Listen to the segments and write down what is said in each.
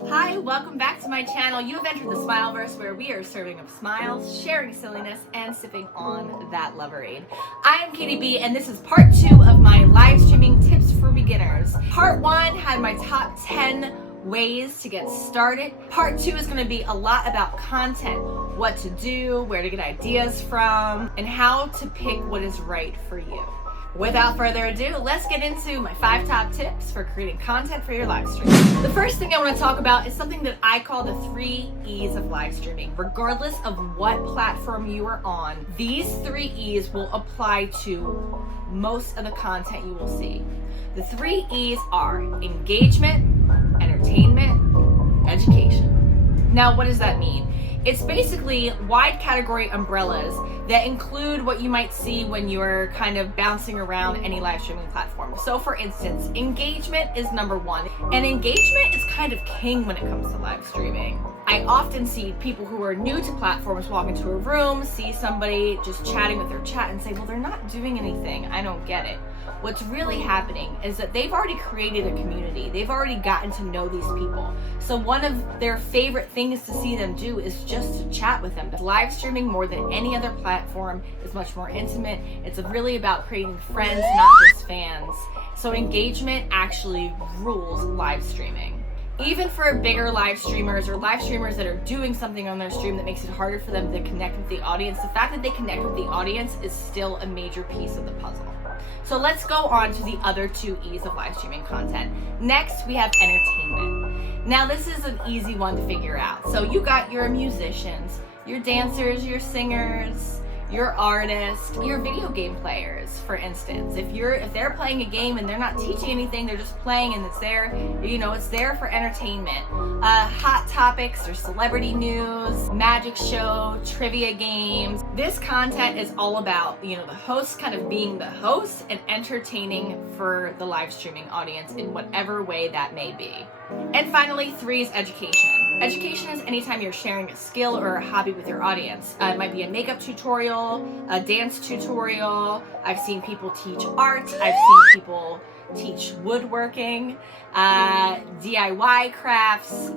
Hi, welcome back to my channel. You have entered the Smileverse, where we are serving up smiles, sharing silliness, and sipping on that Loverade. I am Katy B, and this is part 2 of my live streaming tips for beginners. Part 1 had my top 10 ways to get started. Part 2 is going to be a lot about content, what to do, where to get ideas from, and how to pick what is right for you. Without further ado, let's get into my 5 top tips for creating content for your live stream. The first thing I want to talk about is something that I call the 3 E's of live streaming. Regardless of what platform you are on, these 3 E's will apply to most of the content you will see. The 3 E's are engagement, entertainment, education. Now, what does that mean? It's basically wide category umbrellas that include what you might see when you're kind of bouncing around any live streaming platform. So for instance, engagement is number 1, and engagement is kind of king when it comes to live streaming. I often see people who are new to platforms walk into a room, see somebody just chatting with their chat and say, well, they're not doing anything. I don't get it. What's really happening is that they've already created a community. They've already gotten to know these people. So one of their favorite things to see them do is just to chat with them. Live streaming, more than any other platform, is much more intimate. It's really about creating friends, not just fans. So engagement actually rules live streaming. Even for bigger live streamers or live streamers that are doing something on their stream that makes it harder for them to connect with the audience, the fact that they connect with the audience is still a major piece of the puzzle. So let's go on to the other 2 E's of live streaming content. Next, we have entertainment. Now, this is an easy one to figure out. So you got your musicians, your dancers, your singers, your artists, your video game players, for instance. If they're playing a game and they're not teaching anything, they're just playing and it's there, it's there for entertainment. Hot topics or celebrity news, magic show, trivia games. This content is all about, the host kind of being the host and entertaining for the live streaming audience in whatever way that may be. And finally, 3 is education. Education is anytime you're sharing a skill or a hobby with your audience. It might be a makeup tutorial, a dance tutorial. I've seen people teach art. I've seen people teach woodworking, DIY crafts,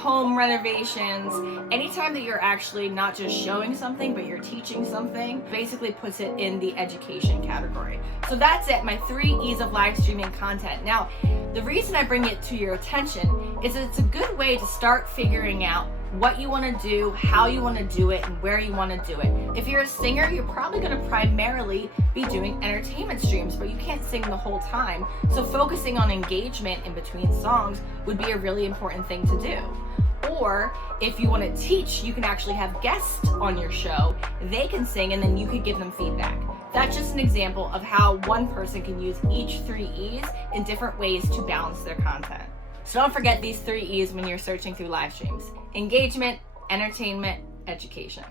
home renovations. Anytime that you're actually not just showing something, but you're teaching something, basically puts it in the education category. So that's it, my 3 E's of live streaming content. Now, the reason I bring it to your attention is that it's a good way to start figuring out what you want to do, how you want to do it, and where you want to do it. If you're a singer, you're probably going to primarily be doing entertainment streams, but you can't sing the whole time. So focusing on engagement in between songs would be a really important thing to do. Or if you want to teach, you can actually have guests on your show. They can sing and then you could give them feedback. That's just an example of how one person can use each 3 E's in different ways to balance their content. So don't forget these 3 E's when you're searching through live streams: engagement, entertainment, education.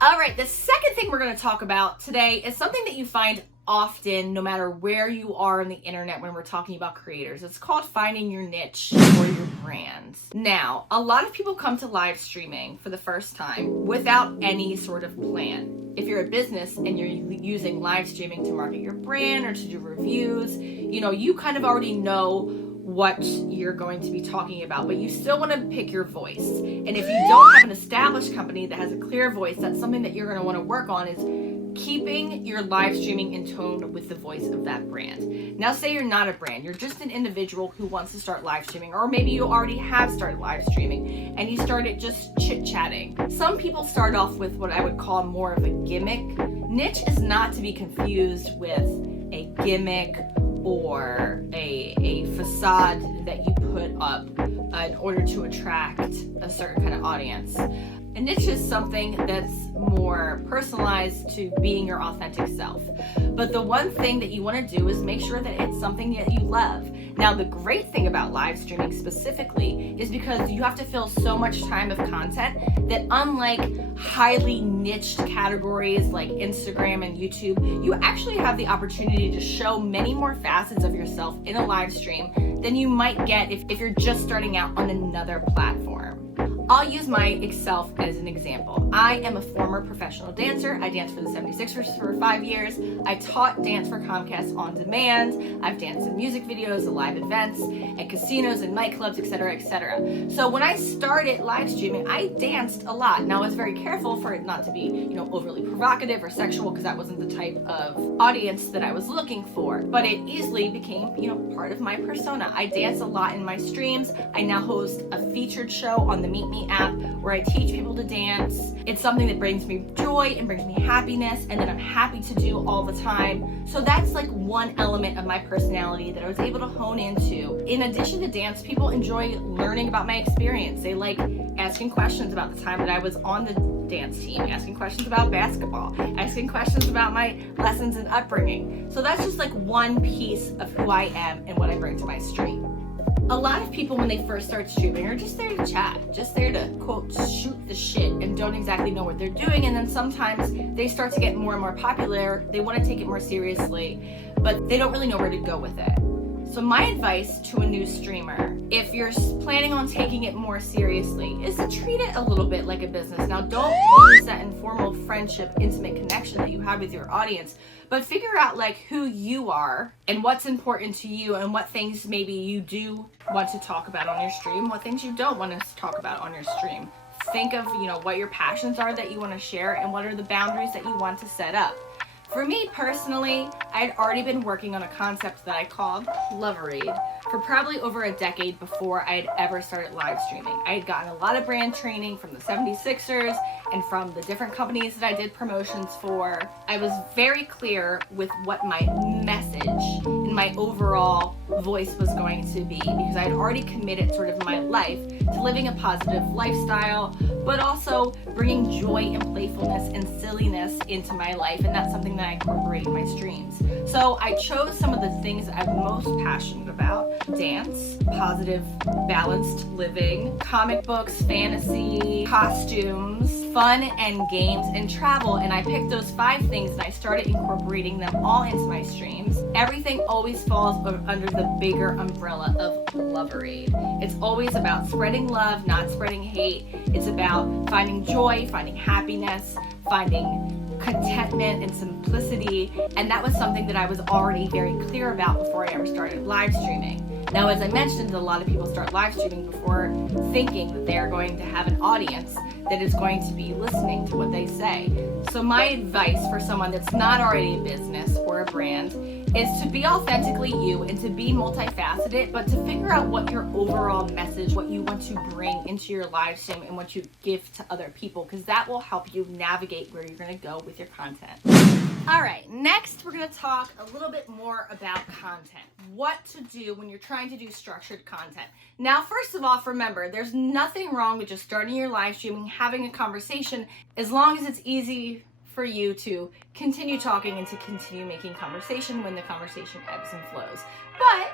All right, the second thing we're going to talk about today is something that you find often no matter where you are on the internet when we're talking about creators. It's called finding your niche or your brand. Now, a lot of people come to live streaming for the first time without any sort of plan. If you're a business and you're using live streaming to market your brand or to do reviews, you kind of already know what you're going to be talking about, but you still want to pick your voice. And if you don't have an established company that has a clear voice, that's something that you're going to want to work on, is keeping your live streaming in tone with the voice of that brand. Now, say you're not a brand, you're just an individual who wants to start live streaming, or maybe you already have started live streaming and you started just chit-chatting. Some people start off with what I would call more of a gimmick. Niche is not to be confused with a gimmick or a facade that you put up in order to attract a certain kind of audience. A niche is something that's more personalized to being your authentic self. But the one thing that you want to do is make sure that it's something that you love. Now, the great thing about live streaming specifically is because you have to fill so much time with content that, unlike highly niched categories like Instagram and YouTube, you actually have the opportunity to show many more facets of yourself in a live stream than you might get if you're just starting out on another platform. I'll use myself as an example. I am a former professional dancer. I danced for the 76ers for 5 years. I taught dance for Comcast on demand. I've danced in music videos, at live events, at casinos and nightclubs, etc., etc. So when I started live streaming, I danced a lot. Now I was very careful for it not to be, overly provocative or sexual, because that wasn't the type of audience that I was looking for. But it easily became, part of my persona. I dance a lot in my streams. I now host a featured show on the MeetMeApp where I teach people to dance. It's something that brings me joy and brings me happiness, and that I'm happy to do all the time. So that's like one element of my personality that I was able to hone into. In addition to dance, people enjoy learning about my experience. They like asking questions about the time that I was on the dance team, asking questions about basketball, asking questions about my lessons and upbringing. So that's just like one piece of who I am and what I bring to my stream. A lot of people, when they first start streaming, are just there to chat, just there to, quote, shoot the shit, and don't exactly know what they're doing. And then sometimes they start to get more and more popular. They want to take it more seriously, but they don't really know where to go with it. So my advice to a new streamer, if you're planning on taking it more seriously, is to treat it a little bit like a business. Now, don't lose that informal friendship, intimate connection that you have with your audience, but figure out like who you are and what's important to you, and what things maybe you do want to talk about on your stream, what things you don't want to talk about on your stream. Think of, what your passions are that you want to share, and what are the boundaries that you want to set up. For me personally, I had already been working on a concept that I called Loverade for probably over a decade before I had ever started live streaming. I had gotten a lot of brand training from the 76ers and from the different companies that I did promotions for. I was very clear with what my message and my overall voice was going to be, because I had already committed sort of my life to living a positive lifestyle, but also bringing joy and playfulness and silliness into my life, and that's something that I incorporate in my streams. So I chose some of the things that I'm most passionate about: dance, positive, balanced living, comic books, fantasy, costumes, fun and games, and travel. And I picked those 5 things and I started incorporating them all into my streams. Everything always falls under the bigger umbrella of Loverade. It's always about spreading love, not spreading hate. It's about finding joy, finding happiness, finding contentment and simplicity. And that was something that I was already very clear about before I ever started live streaming. Now, as I mentioned, a lot of people start live streaming before thinking that they are going to have an audience that is going to be listening to what they say. So my advice for someone that's not already a business or a brand is to be authentically you, and to be multifaceted, but to figure out what your overall message, what you want to bring into your live stream and what you give to other people, because that will help you navigate where you're going to go with your content. All right, next we're going to talk a little bit more about content. What to do when you're trying to do structured content. Now, first of all, remember, there's nothing wrong with just starting your live stream and having a conversation, as long as it's easy for you to continue talking and to continue making conversation when the conversation ebbs and flows. But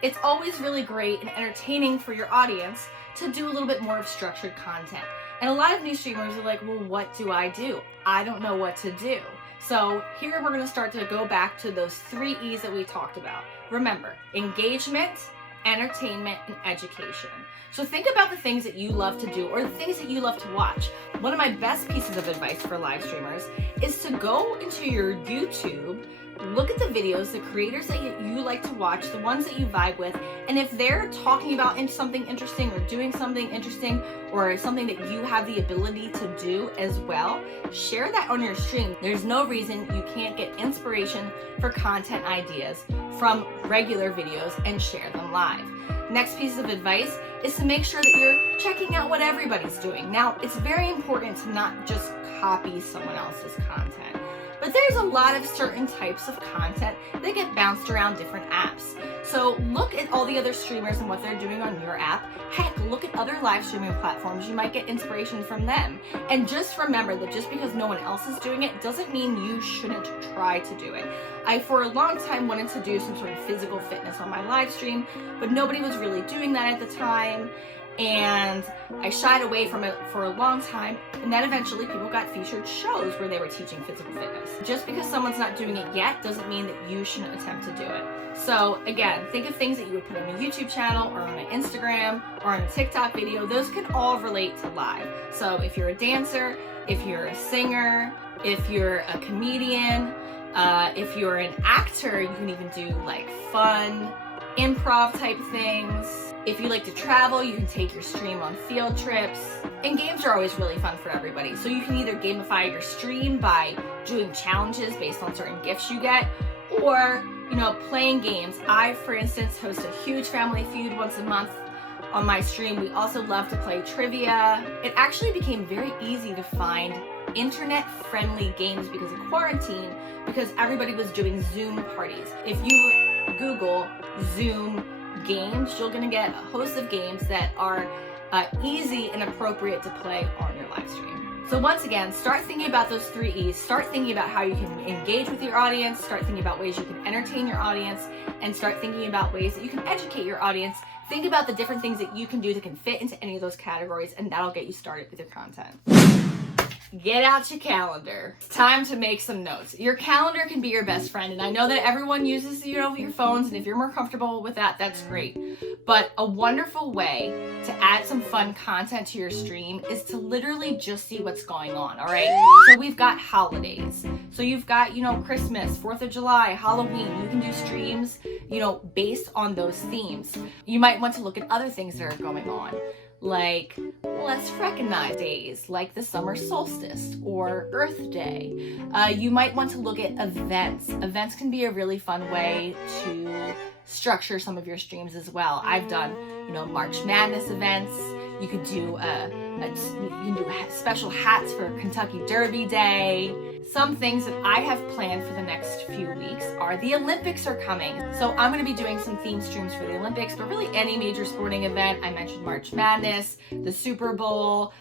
it's always really great and entertaining for your audience to do a little bit more of structured content. And a lot of new streamers are like, well, what do? I don't know what to do. So here we're going to start to go back to those 3 E's that we talked about. Remember, engagement, entertainment, and education. So think about the things that you love to do, or the things that you love to watch. One of my best pieces of advice for live streamers is to go into your YouTube, look at the videos, the creators that you like to watch, the ones that you vibe with, and if they're talking about something interesting or doing something interesting or something that you have the ability to do as well, share that on your stream. There's no reason you can't get inspiration for content ideas from regular videos and share them live. Next piece of advice is to make sure that you're checking out what everybody's doing. Now, it's very important to not just copy someone else's content, but there's a lot of certain types of content that get bounced around different apps. So look at all the other streamers and what they're doing on your app. Heck, look at other live streaming platforms. You might get inspiration from them. And just remember that just because no one else is doing it doesn't mean you shouldn't try to do it. I, for a long time, wanted to do some sort of physical fitness on my live stream, but nobody was really doing that at the time. and I shied away from it for a long time, and then eventually people got featured shows where they were teaching physical fitness. Just because someone's not doing it yet doesn't mean that you shouldn't attempt to do it. So again, think of things that you would put on a YouTube channel or on an Instagram or on a TikTok video. Those can all relate to live. So if you're a dancer, if you're a singer, if you're a comedian, if you're an actor, you can even do like fun improv type things. If you like to travel, you can take your stream on field trips. And games are always really fun for everybody. So you can either gamify your stream by doing challenges based on certain gifts you get, or, you know, playing games. I, for instance, host a huge Family Feud once a month on my stream. We also love to play trivia. It actually became very easy to find internet-friendly games because of quarantine, because everybody was doing Zoom parties. If you Google Zoom games, you're gonna get a host of games that are easy and appropriate to play on your live stream. So once again, start thinking about those 3 E's. Start thinking about how you can engage with your audience, start thinking about ways you can entertain your audience, and start thinking about ways that you can educate your audience. Think about the different things that you can do that can fit into any of those categories, and that'll get you started with your content. Get out your calendar. It's time to make some notes. Your calendar can be your best friend, and I know that everyone uses, you know, your phones, and if you're more comfortable with that, that's great. But a wonderful way to add some fun content to your stream is to literally just see what's going on, all right? So we've got holidays. So you've got, you know, Christmas, 4th of July, Halloween. You can do streams, you know, based on those themes. You might want to look at other things that are going on, like less recognized days, like the summer solstice or Earth Day. You might want to look at events. Events can be a really fun way to structure some of your streams as well. I've done, you know, March Madness events. You could do you can do special hats for Kentucky Derby Day. Some things that I have planned for the next few weeks are the Olympics are coming. So I'm going to be doing some theme streams for the Olympics, but really any major sporting event. I mentioned March Madness, the Super Bowl,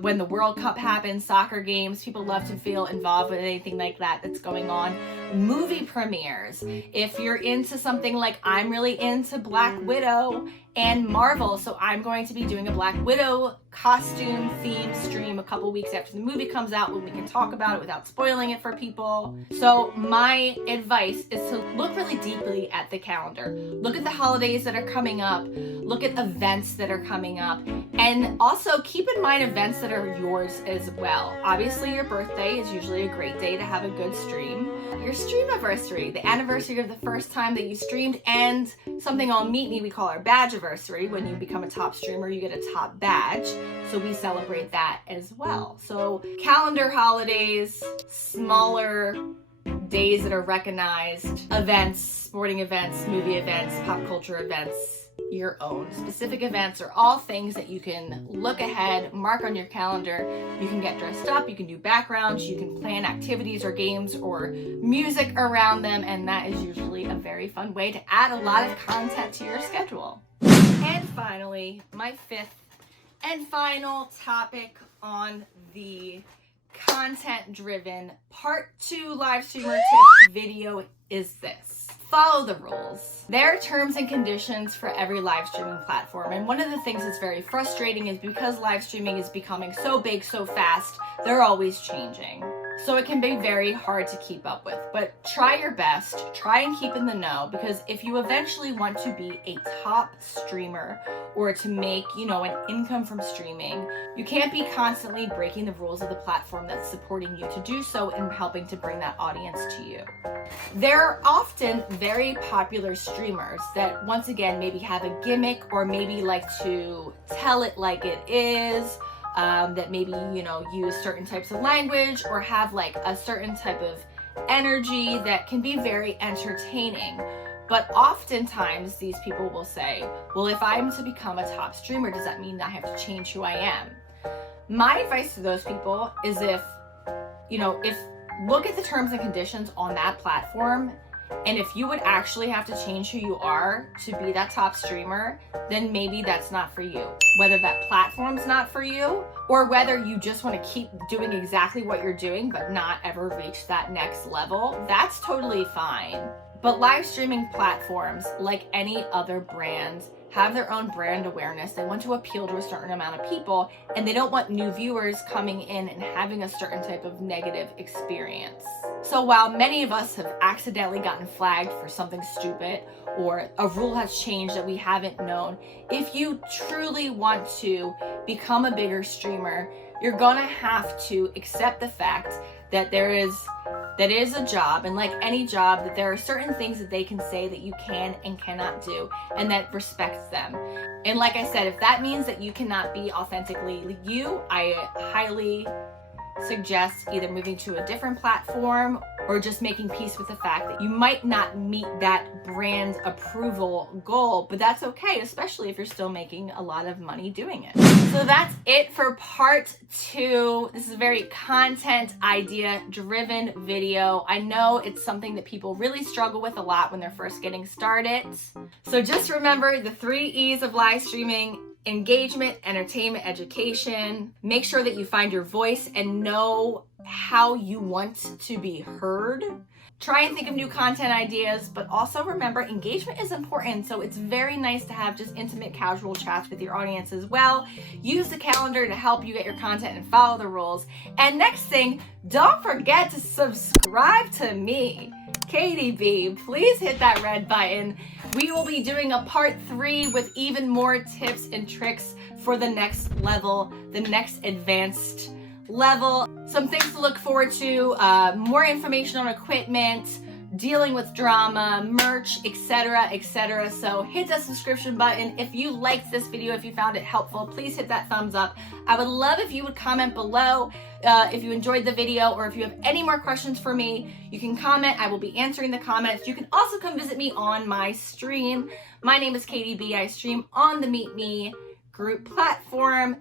when the World Cup happens, soccer games. People love to feel involved with anything like that that's going on. Movie premieres. If you're into something like I'm really into Black Widow and Marvel, so I'm going to be doing a Black Widow costume theme stream a couple weeks after the movie comes out when we can talk about it without spoiling it for people. So my advice is to look really deeply at the calendar. Look at the holidays that are coming up, look at events that are coming up, and also keep in mind events that are yours as well. Obviously your birthday is usually a great day to have a good stream. Your stream anniversary, the anniversary of the first time that you streamed, and something on MeetMe we call our badge anniversary. When you become a top streamer, you get a top badge. So we celebrate that as well. So calendar holidays, smaller days that are recognized, events, sporting events, movie events, pop culture events, your own specific events are all things that you can look ahead, mark on your calendar. You can get dressed up, you can do backgrounds, you can plan activities or games or music around them, and that is usually a very fun way to add a lot of content to your schedule. And finally, my 5th and final topic on the content-driven part 2 live streamer tip video is this. Follow the rules. There are terms and conditions for every live streaming platform, and one of the things that's very frustrating is because live streaming is becoming so big so fast, they're always changing. So it can be very hard to keep up with, but try your best, try and keep in the know, because if you eventually want to be a top streamer or to make, you know, an income from streaming, you can't be constantly breaking the rules of the platform that's supporting you to do so and helping to bring that audience to you. There are often very popular streamers that, once again, maybe have a gimmick or maybe like to tell it like it is, that maybe, you know, use certain types of language or have like a certain type of energy that can be very entertaining. But oftentimes these people will say, well, if I'm to become a top streamer, does that mean I have to change who I am? My advice to those people is if look at the terms and conditions on that platform, and if you would actually have to change who you are to be that top streamer, then maybe that's not for you. Whether that platform's not for you, or whether you just want to keep doing exactly what you're doing but not ever reach that next level, that's totally fine. But live streaming platforms, like any other brand, have their own brand awareness. They want to appeal to a certain amount of people, and they don't want new viewers coming in and having a certain type of negative experience. So while many of us have accidentally gotten flagged for something stupid, or a rule has changed that we haven't known, if you truly want to become a bigger streamer, you're gonna have to accept the fact that that is a job, and like any job, that there are certain things that they can say that you can and cannot do, and that respects them. And like I said, if that means that you cannot be authentically you, I highly suggest either moving to a different platform or just making peace with the fact that you might not meet that brand approval goal, but that's okay, especially if you're still making a lot of money doing it. So that's it for part 2. This is a very content idea driven video. I know it's something that people really struggle with a lot when they're first getting started. So just remember the 3 E's of live streaming: engagement, entertainment, education. Make sure that you find your voice and know how you want to be heard. Try and think of new content ideas, but also remember, engagement is important. So it's very nice to have just intimate, casual chats with your audience as well. Use the calendar to help you get your content and follow the rules. And next thing, don't forget to subscribe to me, Katy B. Please hit that red button. We will be doing a part 3 with even more tips and tricks for the next level, the next advanced level. Some things to look forward to, more information on equipment, dealing with drama, merch, etc., etc. So hit that subscription button. If you liked this video, if you found it helpful, please hit that thumbs up. I would love if you would comment below if you enjoyed the video, or if you have any more questions for me, you can comment. I will be answering the comments. You can also come visit me on my stream. My name is Katy B. I stream on the Meet Me group platform.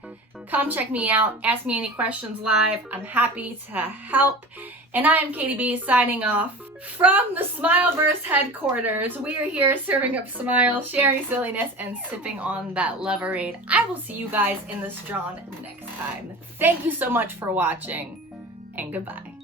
Come check me out. Ask me any questions live. I'm happy to help. And I am Katy B signing off from the Smileverse headquarters. We are here serving up smiles, sharing silliness, and sipping on that Loverade. I will see you guys in the strong next time. Thank you so much for watching, and goodbye.